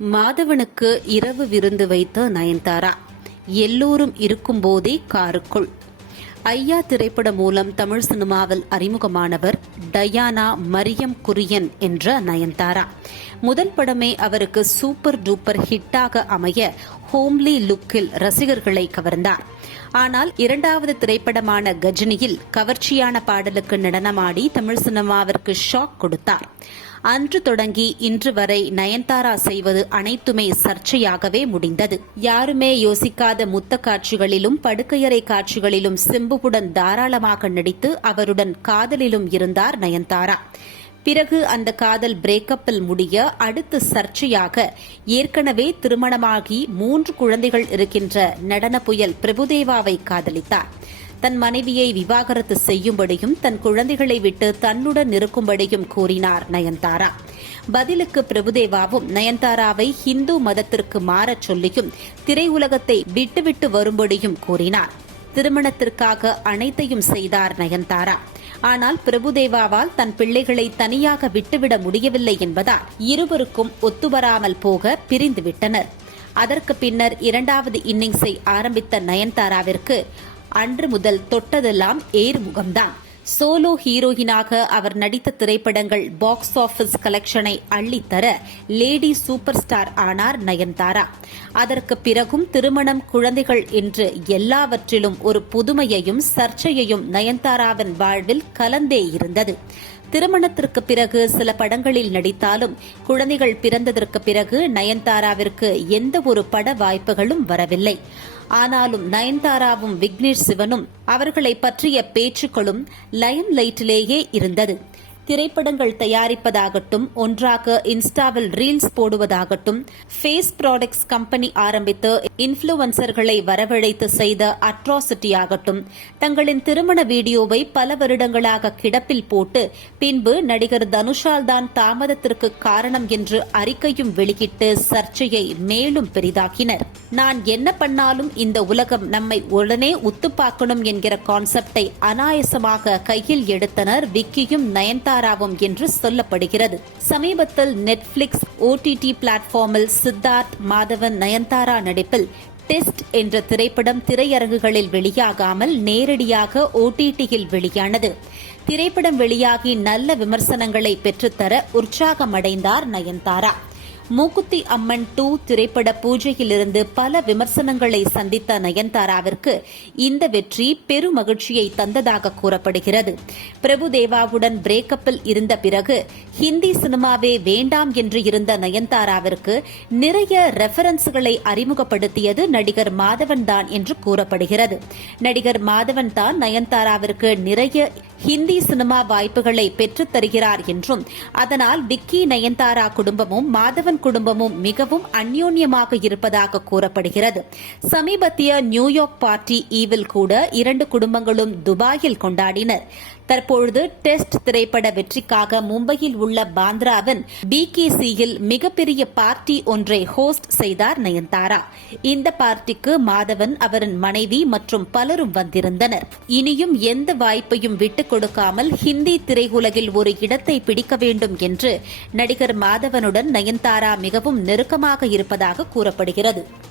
மாதவனுக்கு இரவு விருந்து வைத்த நயன்தாரா. எல்லோரும் இருக்கும்போதே காருக்குள். ஐயா திரைப்படம் மூலம் தமிழ் சினிமாவில் அறிமுகமானவர் டயானா மரியம் குரியன் என்ற நயன்தாரா. முதல் படமே அவருக்கு சூப்பர் டூப்பர் ஹிட்டாக அமைய ஹோம்லி லுக்கில் ரசிகர்களை கவர்ந்தார். ஆனால் இரண்டாவது திரைப்படமான கஜினியில் கவர்ச்சியான பாடலுக்கு நடனமாடி தமிழ் சினிமாவிற்கு ஷாக் கொடுத்தார். அன்று தொடங்கி இன்று வரை நயன்தாரா செய்வது அனைத்துமே சர்ச்சையாகவே முடிந்தது. யாருமே யோசிக்காத முத்த காட்சிகளிலும் படுக்கையறை காட்சிகளிலும் சிம்புவுடன் தாராளமாக நடித்து அவருடன் காதலிலும் இருந்தார் நயன்தாரா. பிறகு அந்த காதல் பிரேக்கப்பில் முடிய அடுத்து சர்ச்சையாக ஏற்கனவே திருமணமாகி மூன்று குழந்தைகள் இருக்கின்ற நடன புயல் பிரபுதேவாவை காதலித்தார். தன் மனைவியை விவாகரத்து செய்யும்படியும் தன் குழந்தைகளை விட்டு தன்னுடன் இருக்கும்படியும் கூறினார் நயன்தாரா. பதிலுக்கு பிரபுதேவாவும் நயன்தாராவை ஹிந்து மதத்திற்கு மாறச் சொல்லியும் திரையுலகத்தை விட்டுவிட்டு வரும்படியும் கூறினார். திருமணத்திற்காக அனைத்தையும் செய்தார் நயன்தாரா. ஆனால் பிரபுதேவாவால் தன் பிள்ளைகளை தனியாக விட்டுவிட முடியவில்லை என்பதால் இருவருக்கும் ஒத்துவராமல் போக பிரிந்துவிட்டனர். அதற்கு பின்னர் இரண்டாவது இன்னிங்ஸை ஆரம்பித்த நயன்தாராவிற்கு அன்று முதல் தொட்டதெல்லாம் ஏறுமுகம்தான். சோலோ ஹீரோயினாக அவர் நடித்த திரைப்படங்கள் பாக்ஸ் ஆபீஸ் கலெக்ஷனை அள்ளித்தர லேடி சூப்பர் ஸ்டார் ஆனார் நயன்தாரா. அதற்கு பிறகும் திருமணம் குழந்தைகள் என்று எல்லாவற்றிலும் ஒரு புதுமையையும் சர்ச்சையையும் நயன்தாராவின் வாழ்வில் கலந்தே இருந்தது. திருமணத்திற்கு பிறகு சில படங்களில் நடித்தாலும் குழந்தைகள் பிறந்ததற்கு பிறகு நயன்தாராவிற்கு எந்த ஒரு பட வாய்ப்புகளும் வரவில்லை. ஆனாலும் நயன்தாராவும் விக்னேஷ் சிவனும் அவர்களை பற்றிய பேச்சுக்களும் லயன் லைட்டிலேயே இருந்தது. திரைப்படங்கள் தயாரிப்பதாகட்டும் ஒன்றாக இன்ஸ்டாவில் ரீல்ஸ் போடுவதாகட்டும் ஃபேஸ் ப்ராடக்ட்ஸ் கம்பெனி ஆரம்பித்து இன்ஃபுளுசர்களை வரவழைத்து செய்த அட்ராசிட்டி ஆகட்டும் தங்களின் திருமண வீடியோவை பல வருடங்களாக கிடப்பில் போட்டு பின்பு நடிகர் தனுஷால் தான் தாமதத்திற்கு காரணம் என்று அறிக்கையும் வெளியிட்டு சர்ச்சையை மேலும் பெரிதாக்கினர். நான் என்ன பண்ணாலும் இந்த உலகம் நம்மை உடனே உத்துப்பாக்கணும் என்கிற கான்செப்டை அனாயசமாக கையில் எடுத்தனர் விக்கியும் நயன்தாரா நயன்தாராவும் என்று சொல்லப்படுகிறது. சமீபத்தில் நெட்ஃபிளிக்ஸ் ஓடிடி பிளாட்ஃபார்மில் சித்தார்த் மாதவன் நயன்தாரா நடிப்பில் டெஸ்ட் என்ற திரைப்படம் திரையரங்குகளில் வெளியாகாமல் நேரடியாக ஓடிடியில் வெளியானது. திரைப்படம் வெளியாகி நல்ல விமர்சனங்களை பெற்றுத்தர உற்சாகமடைந்தார் நயன்தாரா. மூக்குத்தி அம்மன் டூ திரைப்பட பூஜையிலிருந்து பல விமர்சனங்களை சந்தித்த நயன்தாராவிற்கு இந்த வெற்றி பெரும் மகிழ்ச்சியை தந்ததாக கூறப்படுகிறது. பிரபுதேவாவுடன் பிரேக்கப்பில் இருந்த பிறகு ஹிந்தி சினிமாவே வேண்டாம் என்று இருந்த நயன்தாராவிற்கு நிறைய ரெஃபரன்ஸ்களை அறிமுகப்படுத்தியது நடிகர் மாதவன் தான் என்று கூறப்படுகிறது. நடிகர் மாதவன் தான் நயன்தாராவிற்கு நிறைய ஹிந்தி சினிமா வாய்ப்புகளை பெற்றுத் தருகிறார் என்றும் அதனால் விக்கி நயன்தாரா குடும்பமும் மாதவன் குடும்பமும் மிகவும் அந்யோன்யமாக இருப்பதாக கூறப்படுகிறது. சமீபத்திய நியூயார்க் பார்ட்டி ஈவில் கூட இரண்டு குடும்பங்களும் துபாயில் கொண்டாடினர். தற்பொழுது டெஸ்ட் திரைப்பட வெற்றிக்காக மும்பையில் உள்ள பாந்திராவின் பிகேசியில் மிகப்பெரிய பார்ட்டி ஒன்றை ஹோஸ்ட் செய்தார் நயன்தாரா. இந்த பார்ட்டிக்கு மாதவன் அவரின் மனைவி மற்றும் பலரும் வந்திருந்தனர். இனியும் எந்த வாய்ப்பையும் விட்டுக் கொடுக்காமல் ஹிந்தி திரையுலகில் ஒரு இடத்தை பிடிக்க வேண்டும் என்று நடிகர் மாதவனுடன் நயன்தாரா மிகவும் நெருக்கமாக இருப்பதாக கூறப்படுகிறது.